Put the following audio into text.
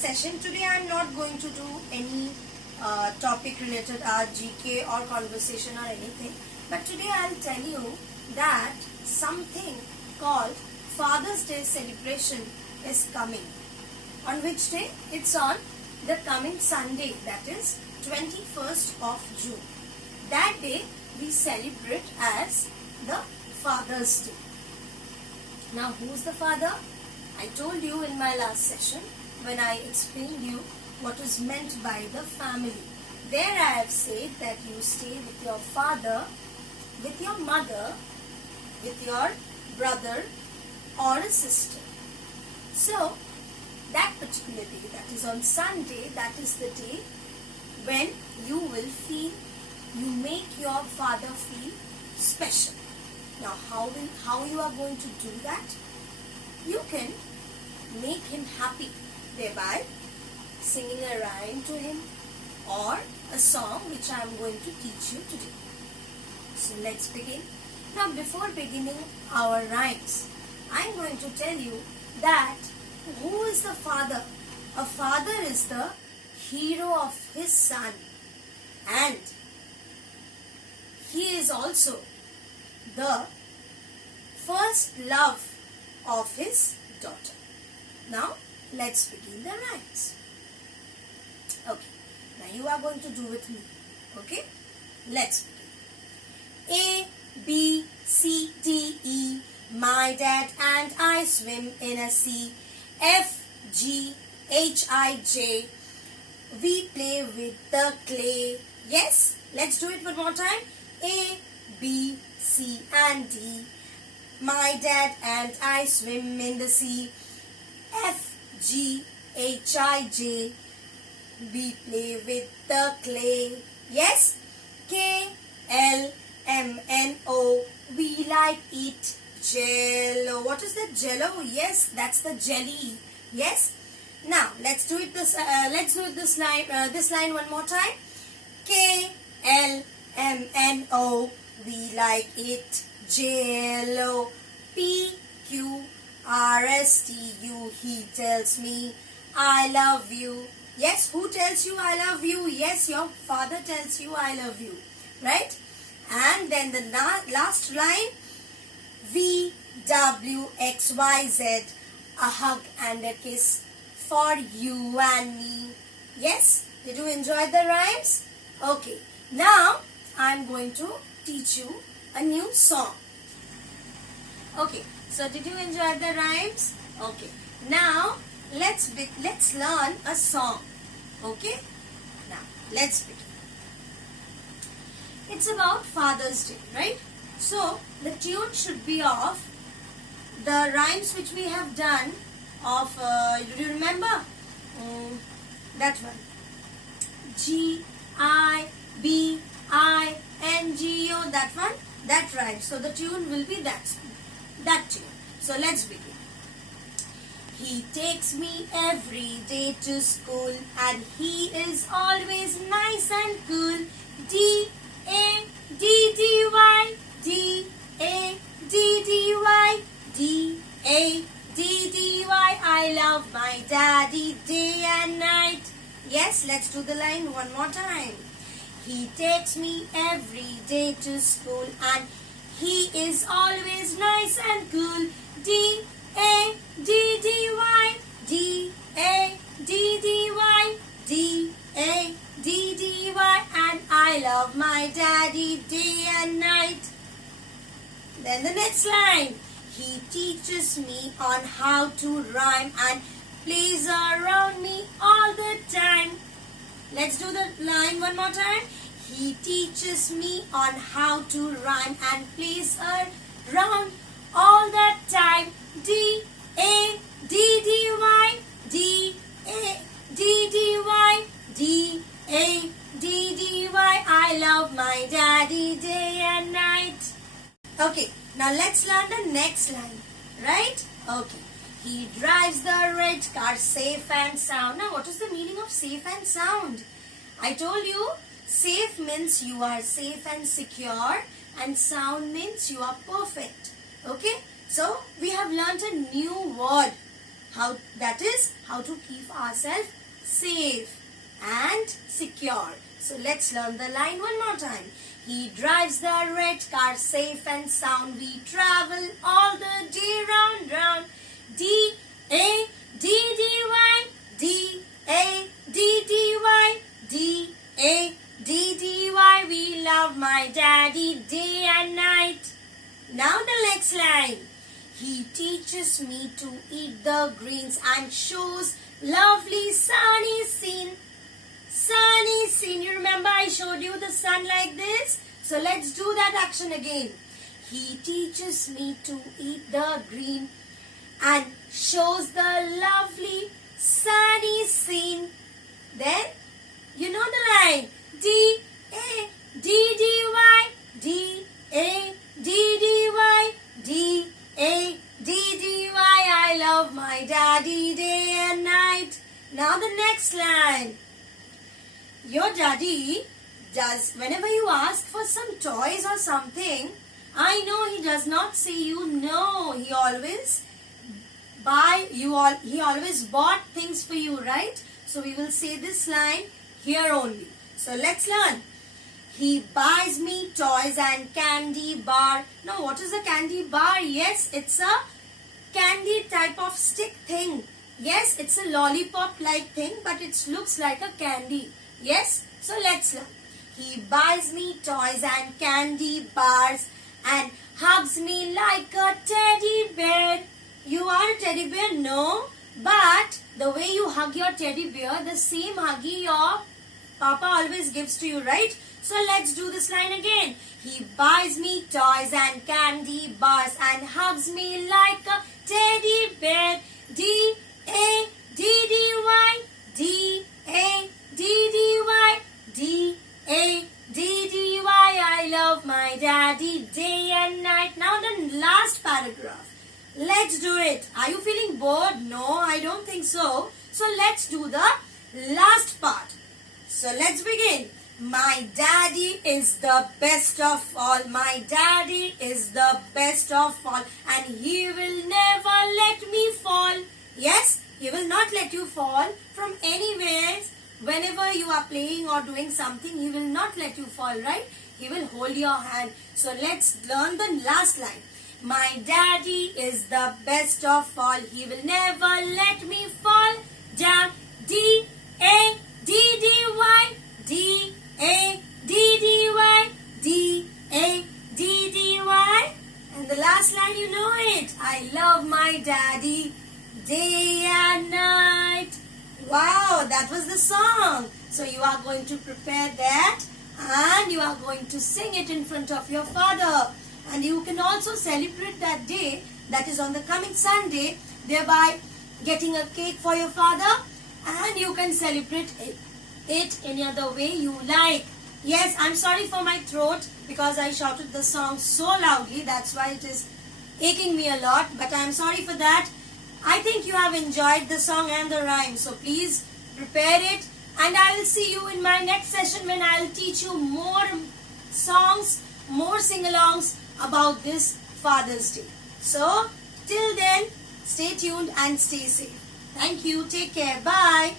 session. Today I am not going to do any topic related GK or conversation or anything. But today I will tell you that something called Father's Day celebration is coming. On which day? It's on the coming Sunday, that is 21st of June. That day we celebrate as the Father's Day. Now who's the father? I told you in my last session when I explained you what is meant by the family. There I have said that you stay with your father, with your mother, with your brother or a sister. So that particular day, that is on Sunday, that is the day when you make your father feel special. Now how you are going to do that? You can make him happy thereby singing a rhyme to him or a song which I am going to teach you today. So let's begin. Now before beginning our rhymes, I am going to tell you that who is the father? A father is the hero of his son, and he is also the first love of his daughter. Now let's begin the rhymes. Okay, now you are going to do with me. Okay, let's begin. A, B, C, D, E, my dad and I swim in a sea. F, G, H, I, J, we play with the clay. Yes, let's do it one more time. A, B, C and D, my dad and I swim in the sea. F, G, H, I, J, we play with the clay. Yes. K, L, M, N, O, we like eat jello. What is that? Jello? Yes, that's the jelly. Yes. Now let's do it this line one more time. K, L, M, N, O, we like it jello. P, Q, R, S, T, U, he tells me I love you. Yes, who tells you I love you? Yes, your father tells you I love you. Right? And then the last line, V, W, X, Y, Z, a hug and a kiss for you and me. Yes? Did you enjoy the rhymes? Okay. Now, I am going to teach you a new song. Okay. So, did you enjoy the rhymes? Okay. Now, let's learn a song. Okay? Now, let's begin. It's about Father's Day, right? So, the tune should be of the rhymes which we have done of, do you remember? That one. G, I, B, I, N, G, O, that one. That rhyme. So, the tune will be that tune. So, let's begin. He takes me every day to school and he is always nice and cool. D, A, D, D, Y, D, A, D, D, Y, D, A, D, D, Y. I love my daddy day and night. Yes, let's do the line one more time. He takes me every day to school and he is always nice and cool. D, A, D, D, Y, D, A, D, D, Y, D, A, D, D, Y, and I love my daddy day and night. Then the next line. He teaches me on how to rhyme and plays around me all the time. Let's do the line one more time. He teaches me on how to rhyme and plays around all the time. D, A, D, D, Y, D, A, D, D, Y, D, A, D, D, Y. I love my daddy day and night. Okay, now let's learn the next line, right? Okay. He drives the red car safe and sound. Now, what is the meaning of safe and sound? I told you, safe means you are safe and secure, and sound means you are perfect. Okay? So, we have learnt a new word That is how to keep ourselves safe and secure. So let's learn the line one more time. He drives the red car safe and sound. We travel all the day round round. D-A-D-D-Y, D-A-D-D-Y, D-A-D-D-Y. We love my daddy day and night. Now the next line. He teaches me to eat the greens and shows lovely sunny scene. Sunny scene. You remember I showed you the sun like this? So let's do that action again. He teaches me to eat the green and shows the lovely sunny scene. Then you know the line. D-A-D-D-Y, D-A-D-D-Y, D-A-D-D-Y. I love my daddy day and night. Now the next line. Your daddy does, whenever you ask for some toys or something, I know he does not say you no. He always he always bought things for you, right? So we will say this line here only. So let's learn. He buys me toys and candy bar. Now what is a candy bar? Yes, it's a candy type of stick thing. Yes, it's a lollipop like thing, but it looks like a candy. Yes, so let's learn. He buys me toys and candy bars and hugs me like a teddy bear. You are a teddy bear? No. But the way you hug your teddy bear, the same huggy your papa always gives to you, right? So let's do this line again. He buys me toys and candy bars and hugs me like a teddy bear. D-A-D-D-Y, D-A-D-D-Y, D-A-D-D-Y. I love my daddy day and night. Now the last paragraph. Let's do it. Are you feeling bored? No, I don't think so. So let's do the last part. So let's begin. My daddy is the best of all. My daddy is the best of all. And he will never let me fall. Yes, he will not let you fall from anywhere. Whenever you are playing or doing something, he will not let you fall, right? He will hold your hand. So let's learn the last line. My daddy is the best of all. He will never let me fall down. D-A-D-D-Y, D-A-D-D-Y, D-A-D-D-Y. And the last line, you know it. I love my daddy day and night. Wow, that was the song. So you are going to prepare that and you are going to sing it in front of your father. And you can also celebrate that day, that is on the coming Sunday, thereby getting a cake for your father, and you can celebrate it any other way you like. Yes, I'm sorry for my throat because I shouted the song so loudly. That's why it is aching me a lot. But I'm sorry for that. I think you have enjoyed the song and the rhyme. So please prepare it. And I will see you in my next session when I will teach you more songs, more sing-alongs about this Father's Day. So till then, stay tuned and stay safe. Thank you. Take care. Bye.